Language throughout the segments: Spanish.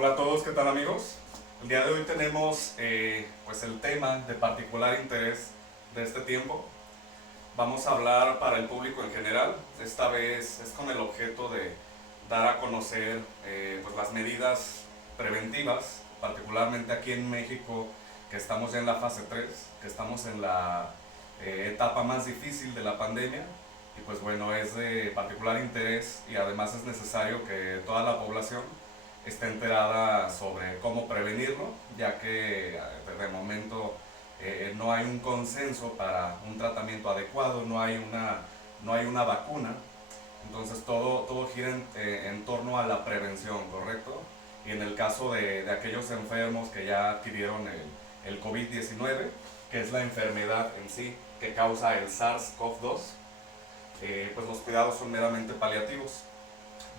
Hola a todos, ¿qué tal amigos? El día de hoy tenemos pues el tema de particular interés de este tiempo. Vamos a hablar para el público en general. Esta vez es con el objeto de dar a conocer pues las medidas preventivas, particularmente aquí en México, que estamos ya en la fase 3, que estamos en la etapa más difícil de la pandemia. Y pues bueno, es de particular interés y además es necesario que toda la población esté enterada sobre cómo prevenirlo, ya que de momento no hay un consenso para un tratamiento adecuado, no hay una vacuna. Entonces todo gira en torno a la prevención, ¿correcto? Y en el caso de aquellos enfermos que ya adquirieron el COVID-19, que es la enfermedad en sí que causa el SARS-CoV-2, pues los cuidados son meramente paliativos.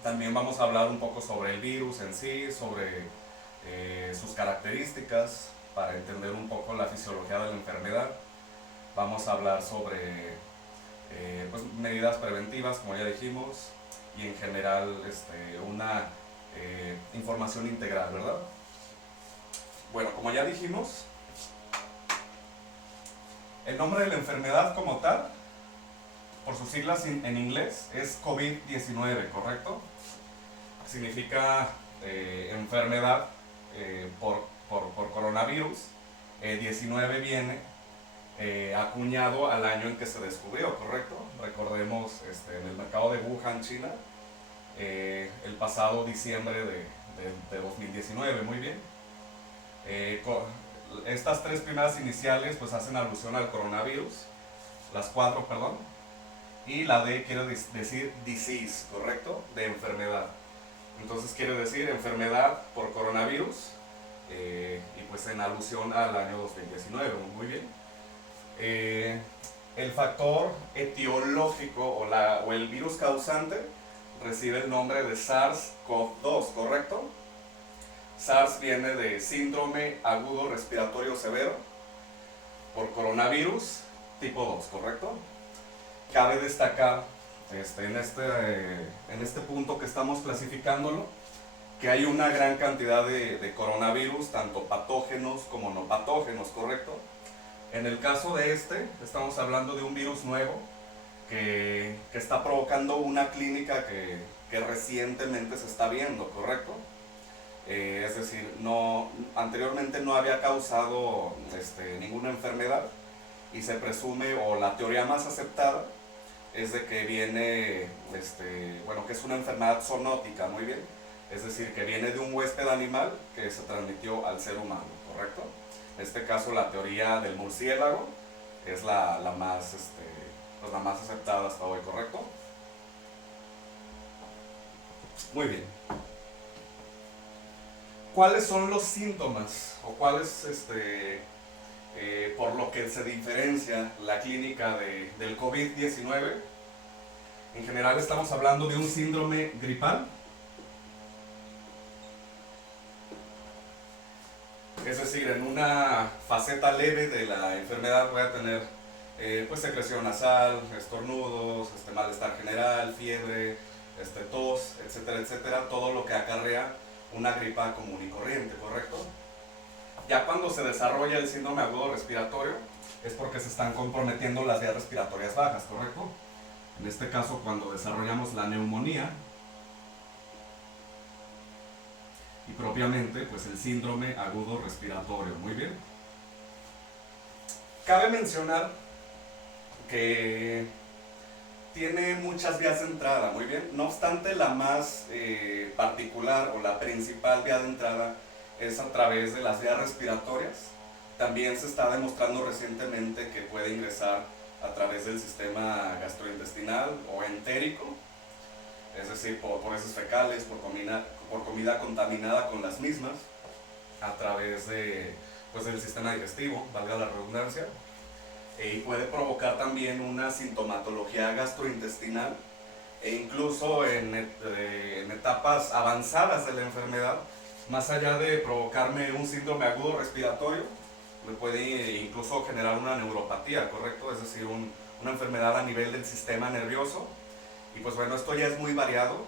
También vamos a hablar un poco sobre el virus en sí, sobre sus características, para entender un poco la fisiología de la enfermedad. Vamos a hablar sobre pues, medidas preventivas, como ya dijimos, y en general una información integral, ¿verdad? Bueno, como ya dijimos, el nombre de la enfermedad como tal, por sus siglas en inglés, es COVID-19, ¿correcto? Significa enfermedad por coronavirus. 19 viene acuñado al año en que se descubrió, ¿correcto? Recordemos en el mercado de Wuhan, China, el pasado diciembre de 2019, muy bien. Estas tres primeras iniciales pues hacen alusión al coronavirus, las cuatro, perdón, y la D quiere decir disease, ¿correcto? De enfermedad. Entonces quiere decir enfermedad por coronavirus y pues en alusión al año 2019, muy bien. El factor etiológico o el virus causante recibe el nombre de SARS-CoV-2, ¿correcto? SARS viene de síndrome agudo respiratorio severo por coronavirus tipo 2, ¿correcto? Cabe destacar en este punto que estamos clasificándolo, que hay una gran cantidad de coronavirus, tanto patógenos como no patógenos, ¿correcto? En el caso de estamos hablando de un virus nuevo que está provocando una clínica que recientemente se está viendo, ¿correcto? Es decir, anteriormente no había causado ninguna enfermedad y se presume, o la teoría más aceptada, es de que viene, que es una enfermedad zoonótica, muy bien. Es decir, que viene de un huésped animal que se transmitió al ser humano, ¿correcto? En este caso, la teoría del murciélago es la más aceptada hasta hoy, ¿correcto? Muy bien. ¿Cuáles son los síntomas o cuáles por lo que se diferencia la clínica del COVID-19? En general estamos hablando de un síndrome gripal, es decir, en una faceta leve de la enfermedad voy a tener pues secreción nasal, estornudos, malestar general, fiebre, tos, etcétera, etcétera, todo lo que acarrea una gripa común y corriente, ¿correcto? Ya cuando se desarrolla el síndrome agudo respiratorio es porque se están comprometiendo las vías respiratorias bajas, ¿correcto? En este caso, cuando desarrollamos la neumonía y propiamente pues el síndrome agudo respiratorio, muy bien. Cabe mencionar que tiene muchas vías de entrada, muy bien. No obstante, la más particular o la principal vía de entrada es a través de las vías respiratorias. También se está demostrando recientemente que puede ingresar a través del sistema gastrointestinal o entérico, es decir, por heces fecales, por comida contaminada con las mismas, a través del sistema digestivo, valga la redundancia, y puede provocar también una sintomatología gastrointestinal e incluso en etapas avanzadas de la enfermedad, más allá de provocarme un síndrome agudo respiratorio, me puede incluso generar una neuropatía, ¿correcto? Es decir, una enfermedad a nivel del sistema nervioso. Y pues bueno, esto ya es muy variado,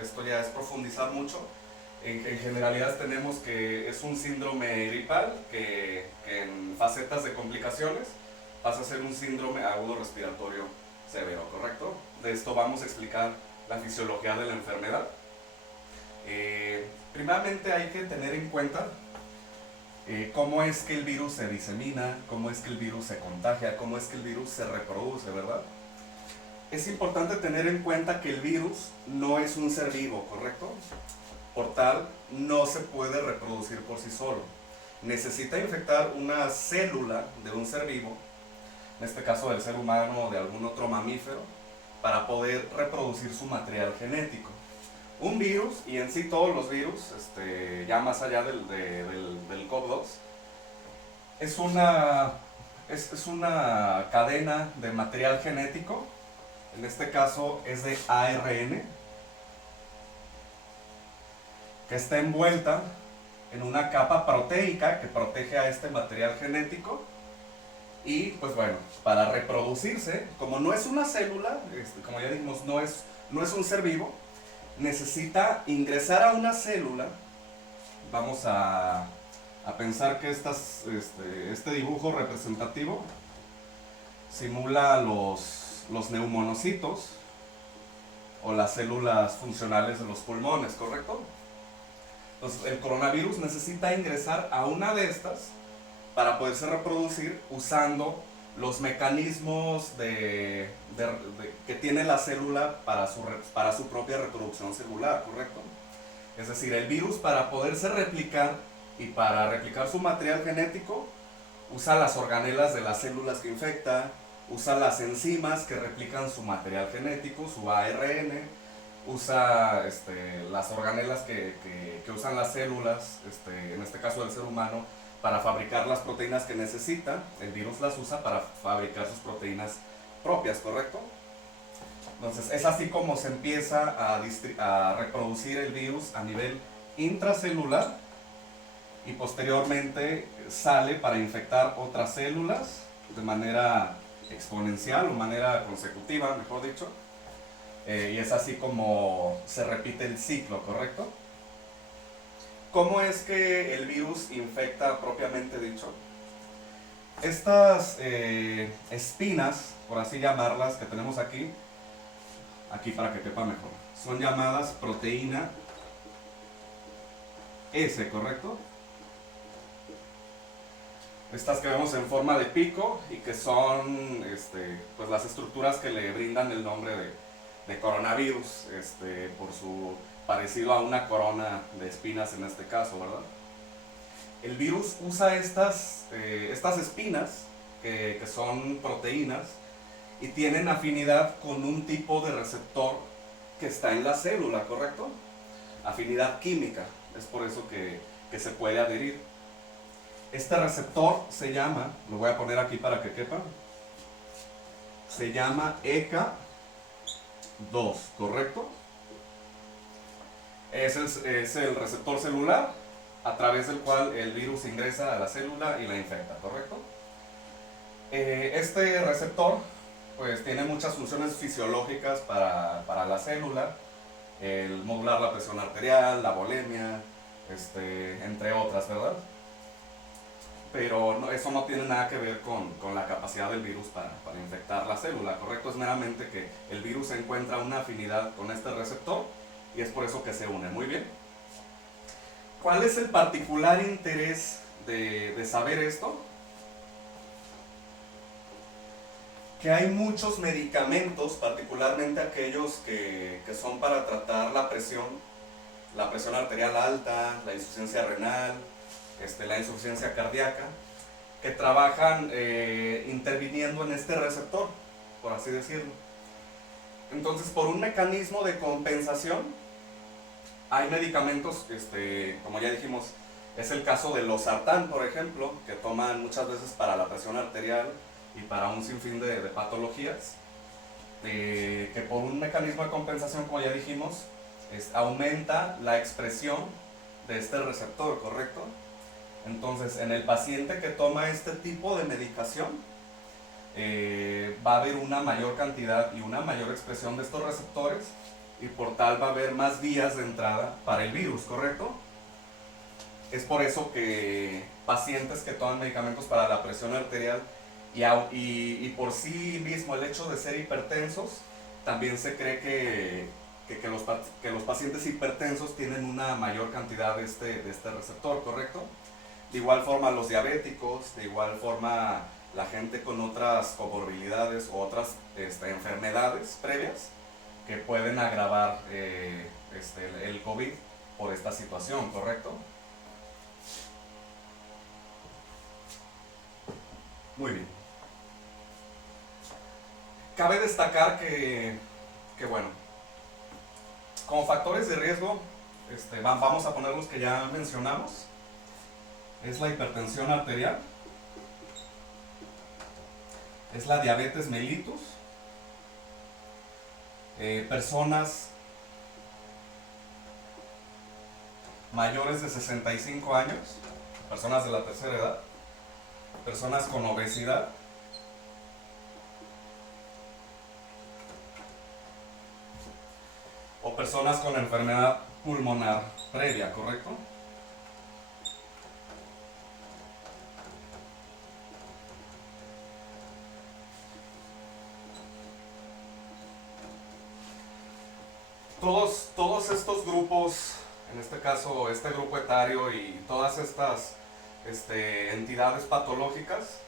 esto ya es profundizar mucho. En generalidad tenemos que es un síndrome gripal que en facetas de complicaciones pasa a ser un síndrome agudo respiratorio severo, ¿correcto? De esto vamos a explicar la fisiología de la enfermedad. Primeramente hay que tener en cuenta cómo es que el virus se disemina, cómo es que el virus se contagia, cómo es que el virus se reproduce, ¿verdad? Es importante tener en cuenta que el virus no es un ser vivo, ¿correcto? Por tal, no se puede reproducir por sí solo. Necesita infectar una célula de un ser vivo, en este caso del ser humano o de algún otro mamífero, para poder reproducir su material genético. Un virus, y en sí todos los virus, ya más allá del COV-2, es una cadena de material genético, en este caso es de ARN, que está envuelta en una capa proteica que protege a este material genético. Y pues bueno, para reproducirse, como no es una célula, como ya dijimos, no es un ser vivo, necesita ingresar a una célula. Vamos a pensar que este dibujo representativo simula los neumonocitos o las células funcionales de los pulmones, ¿correcto? Entonces el coronavirus necesita ingresar a una de estas para poderse reproducir usando los mecanismos que tiene la célula para su propia reproducción celular, ¿correcto? Es decir, el virus, para poderse replicar y para replicar su material genético, usa las organelas de las células que infecta, usa las enzimas que replican su material genético, su ARN, usa las organelas que usan las células, en este caso del ser humano, para fabricar las proteínas que necesita. El virus las usa para fabricar sus proteínas propias, ¿correcto? Entonces es así como se empieza a reproducir el virus a nivel intracelular y posteriormente sale para infectar otras células de manera exponencial o manera consecutiva, mejor dicho. Y es así como se repite el ciclo, ¿correcto? ¿Cómo es que el virus infecta propiamente dicho? Estas espinas, por así llamarlas, que tenemos aquí para que quepa mejor, son llamadas proteína S, ¿correcto? Estas que vemos en forma de pico y que son pues las estructuras que le brindan el nombre de coronavirus, por su parecido a una corona de espinas en este caso, ¿verdad? El virus usa estas espinas, que son proteínas, y tienen afinidad con un tipo de receptor que está en la célula, ¿correcto? Afinidad química, es por eso que se puede adherir. Este receptor se llama, lo voy a poner aquí para que quepa, se llama ECA2, ¿correcto? Ese es el receptor celular a través del cual el virus ingresa a la célula y la infecta, ¿correcto? Este receptor pues tiene muchas funciones fisiológicas para la célula, el modular la presión arterial, la volemia, entre otras, ¿verdad? Pero eso no tiene nada que ver con la capacidad del virus para infectar la célula, ¿correcto? Es meramente que el virus encuentra una afinidad con este receptor y es por eso que se une. Muy bien. ¿Cuál es el particular interés de saber esto? Que hay muchos medicamentos, particularmente aquellos que son para tratar la presión arterial alta, la insuficiencia renal, la insuficiencia cardíaca, que trabajan interviniendo en este receptor, por así decirlo. Entonces, por un mecanismo de compensación, hay medicamentos, como ya dijimos, es el caso de losartán, por ejemplo, que toman muchas veces para la presión arterial y para un sinfín de patologías, que por un mecanismo de compensación, como ya dijimos, aumenta la expresión de este receptor, ¿correcto? Entonces, en el paciente que toma este tipo de medicación, va a haber una mayor cantidad y una mayor expresión de estos receptores, y por tal va a haber más vías de entrada para el virus, ¿correcto? Es por eso que pacientes que toman medicamentos para la presión arterial y por sí mismo el hecho de ser hipertensos, también se cree que los pacientes hipertensos tienen una mayor cantidad de este receptor, ¿correcto? De igual forma los diabéticos, de igual forma la gente con otras comorbilidades o otras enfermedades previas que pueden agravar el COVID por esta situación, ¿correcto? Muy bien. Cabe destacar que bueno, como factores de riesgo, vamos a poner los que ya mencionamos. Es la hipertensión arterial, es la diabetes mellitus, personas mayores de 65 años, personas de la tercera edad, personas con obesidad, o personas con enfermedad pulmonar previa, ¿correcto? Todos estos grupos, en este caso este grupo etario y todas estas entidades patológicas,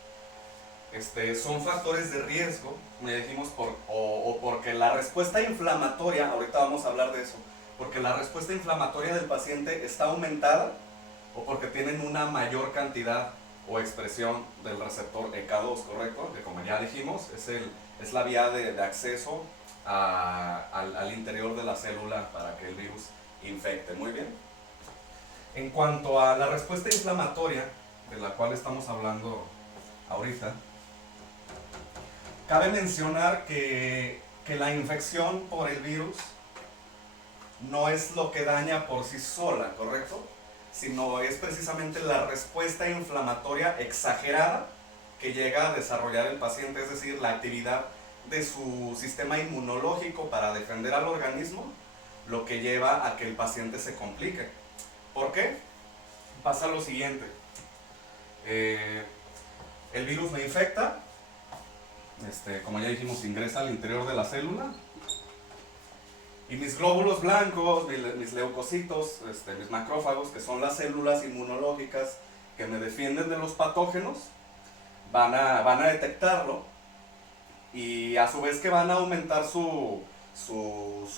son factores de riesgo, me dijimos, o porque la respuesta inflamatoria, ahorita vamos a hablar de eso, porque la respuesta inflamatoria del paciente está aumentada o porque tienen una mayor cantidad o expresión del receptor EK2, ¿correcto? Que como ya dijimos, es la vía de acceso al interior de la célula para que el virus infecte. Muy bien. En cuanto a la respuesta inflamatoria, de la cual estamos hablando ahorita, cabe mencionar que la infección por el virus no es lo que daña por sí sola, ¿correcto? Sino es precisamente la respuesta inflamatoria exagerada que llega a desarrollar el paciente, es decir, la actividad de su sistema inmunológico para defender al organismo, lo que lleva a que el paciente se complique. ¿Por qué? Pasa lo siguiente. El virus me infecta, como ya dijimos, ingresa al interior de la célula y mis glóbulos blancos, mis leucocitos, mis macrófagos, que son las células inmunológicas que me defienden de los patógenos, van a detectarlo y a su vez que van a aumentar su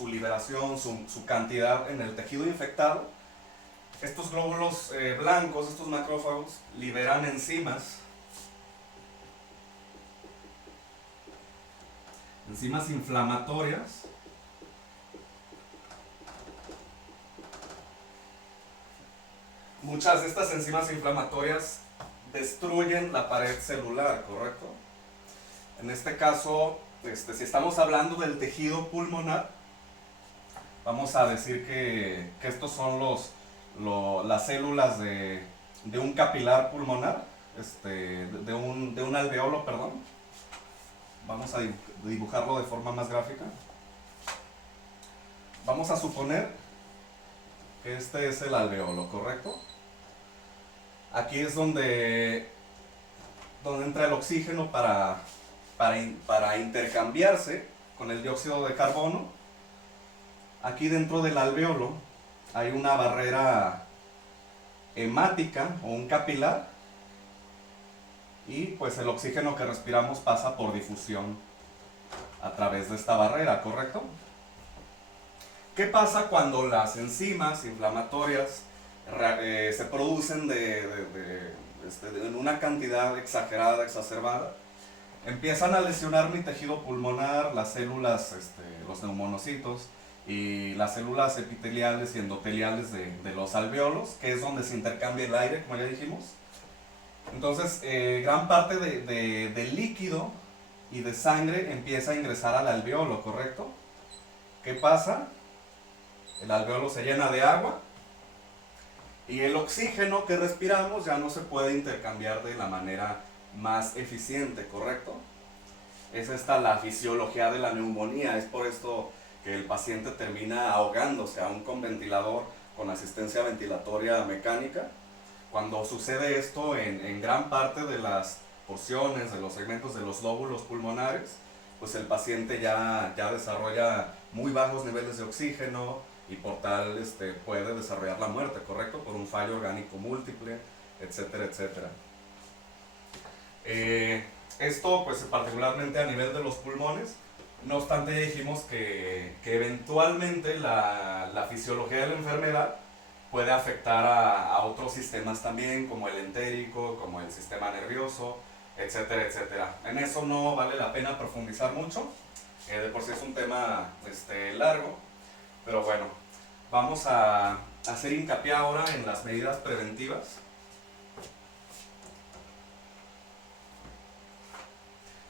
liberación, su cantidad en el tejido infectado. Estos glóbulos blancos, estos macrófagos, liberan enzimas inflamatorias muchas de estas enzimas inflamatorias destruyen la pared celular, ¿correcto? En este caso, si estamos hablando del tejido pulmonar, vamos a decir que estos son las células de un capilar pulmonar, de un alveolo, perdón. Vamos a dibujarlo de forma más gráfica. Vamos a suponer que este es el alveolo, ¿correcto? Aquí es donde entra el oxígeno para intercambiarse con el dióxido de carbono. Aquí dentro del alveolo hay una barrera hemática o un capilar y pues el oxígeno que respiramos pasa por difusión a través de esta barrera, ¿correcto? ¿Qué pasa cuando las enzimas inflamatorias se producen en una cantidad exagerada, exacerbada? Empiezan a lesionar mi tejido pulmonar, las células, los neumonocitos y las células epiteliales y endoteliales de los alveolos, que es donde se intercambia el aire, como ya dijimos. Entonces, gran parte del líquido y de sangre empieza a ingresar al alveolo, ¿correcto? ¿Qué pasa? El alveolo se llena de agua y el oxígeno que respiramos ya no se puede intercambiar de la manera más eficiente, ¿correcto? Es esta la fisiología de la neumonía, es por esto que el paciente termina ahogándose aún con ventilador, con asistencia ventilatoria mecánica. Cuando sucede esto en gran parte de las porciones, de los segmentos de los lóbulos pulmonares, pues el paciente ya desarrolla muy bajos niveles de oxígeno y por tal puede desarrollar la muerte, ¿correcto? Por un fallo orgánico múltiple, etcétera, etcétera. Esto pues particularmente a nivel de los pulmones. No obstante, ya dijimos que eventualmente la fisiología de la enfermedad puede afectar a otros sistemas también, como el entérico, como el sistema nervioso, etcétera, etcétera. En eso no vale la pena profundizar mucho, de por sí es un tema largo, pero bueno, vamos a hacer hincapié ahora en las medidas preventivas.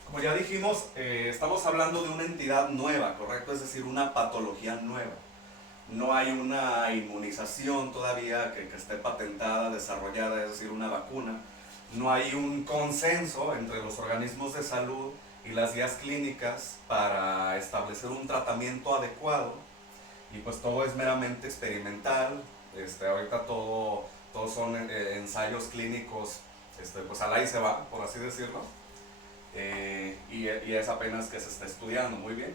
Como ya dijimos, estamos hablando de una entidad nueva, ¿correcto? Es decir, una patología nueva. No hay una inmunización todavía que esté patentada, desarrollada, es decir, una vacuna. No hay un consenso entre los organismos de salud y las guías clínicas para establecer un tratamiento adecuado. Y pues todo es meramente experimental. Ahorita todos son ensayos clínicos, pues al ahí se va, por así decirlo. Y es apenas que se está estudiando muy bien.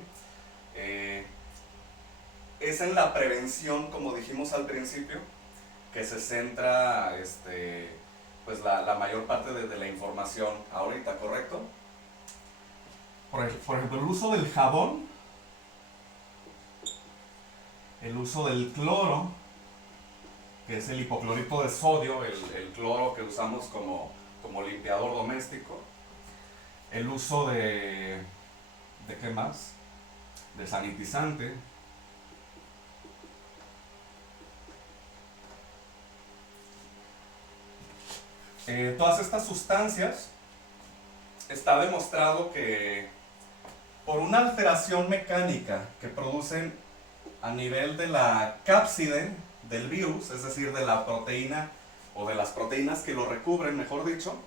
Es en la prevención, como dijimos al principio, que se centra pues la mayor parte de la información ahorita, ¿correcto? Por ejemplo, el uso del jabón, el uso del cloro, que es el hipoclorito de sodio, el cloro que usamos como limpiador doméstico, el uso ¿de qué más? De sanitizante. Todas estas sustancias está demostrado que por una alteración mecánica que producen a nivel de la cápside del virus, es decir, de la proteína o de las proteínas que lo recubren, mejor dicho,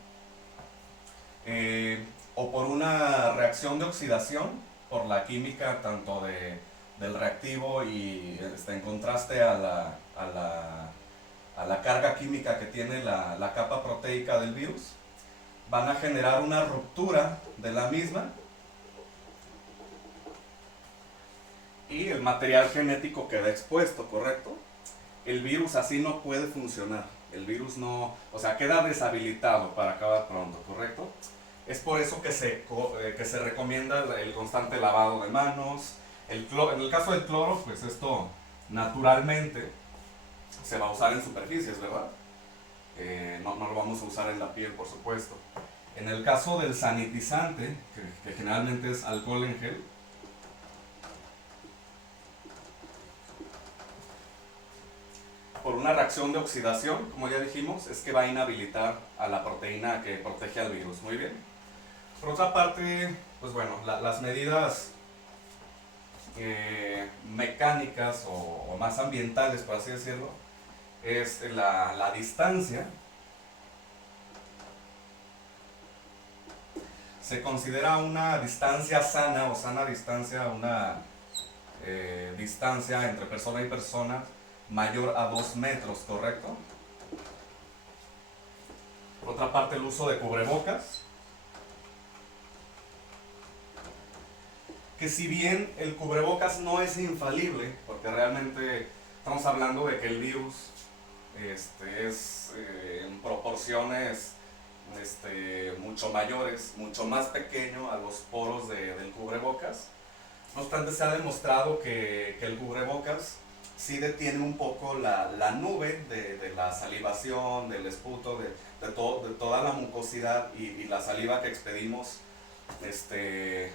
o por una reacción de oxidación, por la química tanto del reactivo y en contraste a la carga química que tiene la capa proteica del virus, van a generar una ruptura de la misma y el material genético queda expuesto, ¿correcto? El virus así no puede funcionar. El virus no, o sea, queda deshabilitado para acabar pronto, ¿correcto? Es por eso que se recomienda el constante lavado de manos. En el caso del cloro, pues esto naturalmente se va a usar en superficies, ¿verdad? No lo vamos a usar en la piel, por supuesto. En el caso del sanitizante, que generalmente es alcohol en gel, por una reacción de oxidación, como ya dijimos, es que va a inhabilitar a la proteína que protege al virus. Muy bien. Por otra parte, pues bueno, las medidas mecánicas o más ambientales, por así decirlo, es la distancia. Se considera una distancia sana o sana distancia, una distancia entre persona y persona mayor a 2 metros, ¿correcto? Por otra parte, el uso de cubrebocas, que si bien el cubrebocas no es infalible, porque realmente estamos hablando de que el virus es en proporciones mucho mayores, mucho más pequeño a los poros del cubrebocas. No obstante, se ha demostrado que el cubrebocas sí detiene un poco la nube de la salivación, del esputo, de toda la mucosidad y la saliva que expedimos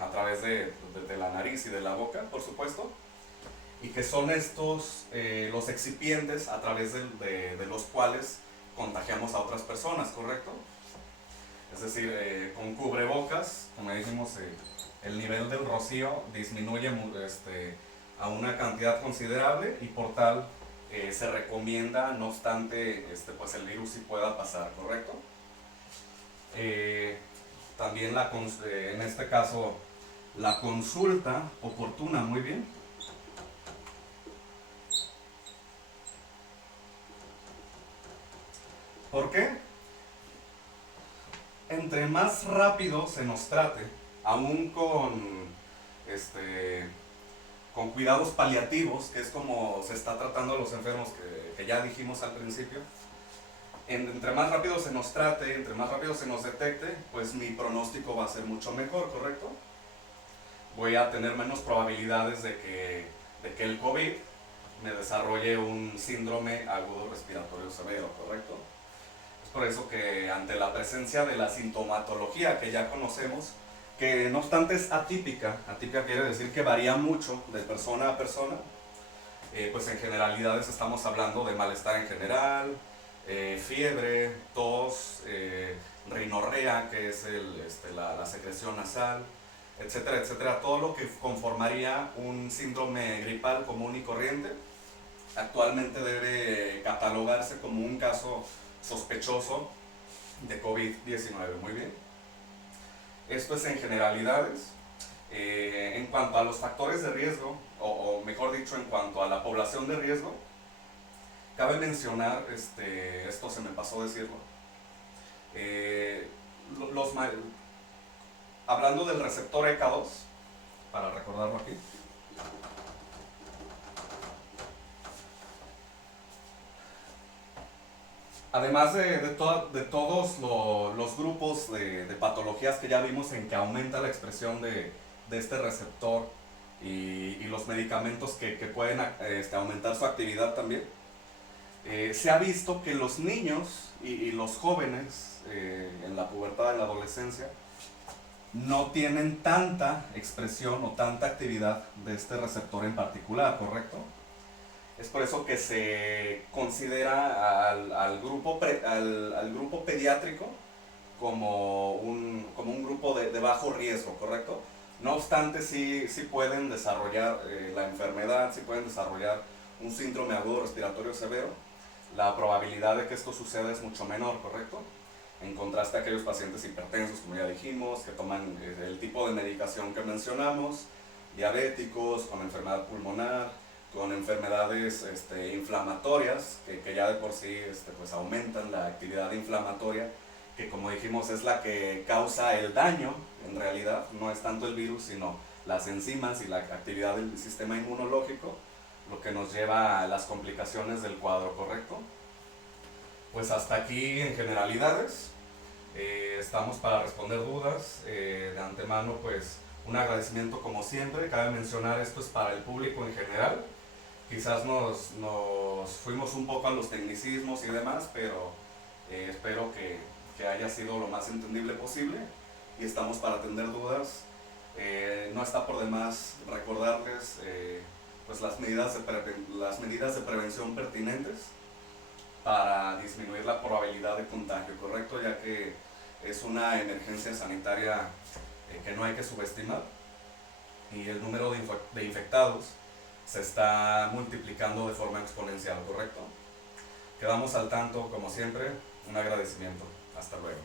a través de la nariz y de la boca, por supuesto, y que son estos los excipientes a través de los cuales contagiamos a otras personas, ¿correcto? Es decir, con cubrebocas, como dijimos, el nivel del rocío disminuye a una cantidad considerable y por tal se recomienda, no obstante, pues el virus sí pueda pasar, ¿correcto? También en este caso la consulta oportuna, muy bien. ¿Por qué? Entre más rápido se nos trate, aún con cuidados paliativos, que es como se está tratando a los enfermos que ya dijimos al principio, entre más rápido se nos trate, entre más rápido se nos detecte, pues mi pronóstico va a ser mucho mejor, ¿correcto? Voy a tener menos probabilidades de que el COVID me desarrolle un síndrome agudo respiratorio severo, ¿correcto? Es por eso que ante la presencia de la sintomatología que ya conocemos, que no obstante es atípica, atípica quiere decir que varía mucho de persona a persona, pues en generalidades estamos hablando de malestar en general, fiebre, tos, rinorrea, que es la secreción nasal, etcétera, etcétera, todo lo que conformaría un síndrome gripal común y corriente, actualmente debe catalogarse como un caso sospechoso de COVID-19. Muy bien. Esto es en generalidades. En cuanto a los factores de riesgo, o mejor dicho, en cuanto a la población de riesgo, cabe mencionar, esto se me pasó decirlo, los, hablando del receptor ECA2, para recordarlo aquí, además de todos los grupos de patologías que ya vimos en que aumenta la expresión de este receptor y los medicamentos que pueden aumentar su actividad también, se ha visto que los niños y los jóvenes en la pubertad, en la adolescencia, no tienen tanta expresión o tanta actividad de este receptor en particular, ¿correcto? Es por eso que se considera al grupo pediátrico como un grupo de bajo riesgo, ¿correcto? No obstante, sí pueden desarrollar la enfermedad, sí pueden desarrollar un síndrome agudo respiratorio severo. La probabilidad de que esto suceda es mucho menor, ¿correcto? En contraste a aquellos pacientes hipertensos, como ya dijimos, que toman el tipo de medicación que mencionamos, diabéticos, con enfermedad pulmonar, con enfermedades inflamatorias, que ya de por sí pues aumentan la actividad inflamatoria, que como dijimos es la que causa el daño, en realidad, no es tanto el virus, sino las enzimas y la actividad del sistema inmunológico, lo que nos lleva a las complicaciones del cuadro, ¿correcto? Pues hasta aquí en generalidades. Estamos para responder dudas. De antemano, pues un agradecimiento como siempre. Cabe mencionar, esto es para el público en general. Quizás nos fuimos un poco a los tecnicismos y demás, pero espero que haya sido lo más entendible posible y estamos para atender dudas. No está por demás recordarles pues las medidas de prevención pertinentes para disminuir la probabilidad de contagio, ¿correcto? Ya que es una emergencia sanitaria que no hay que subestimar y el número de infectados se está multiplicando de forma exponencial, ¿correcto? Quedamos al tanto, como siempre, un agradecimiento. Hasta luego.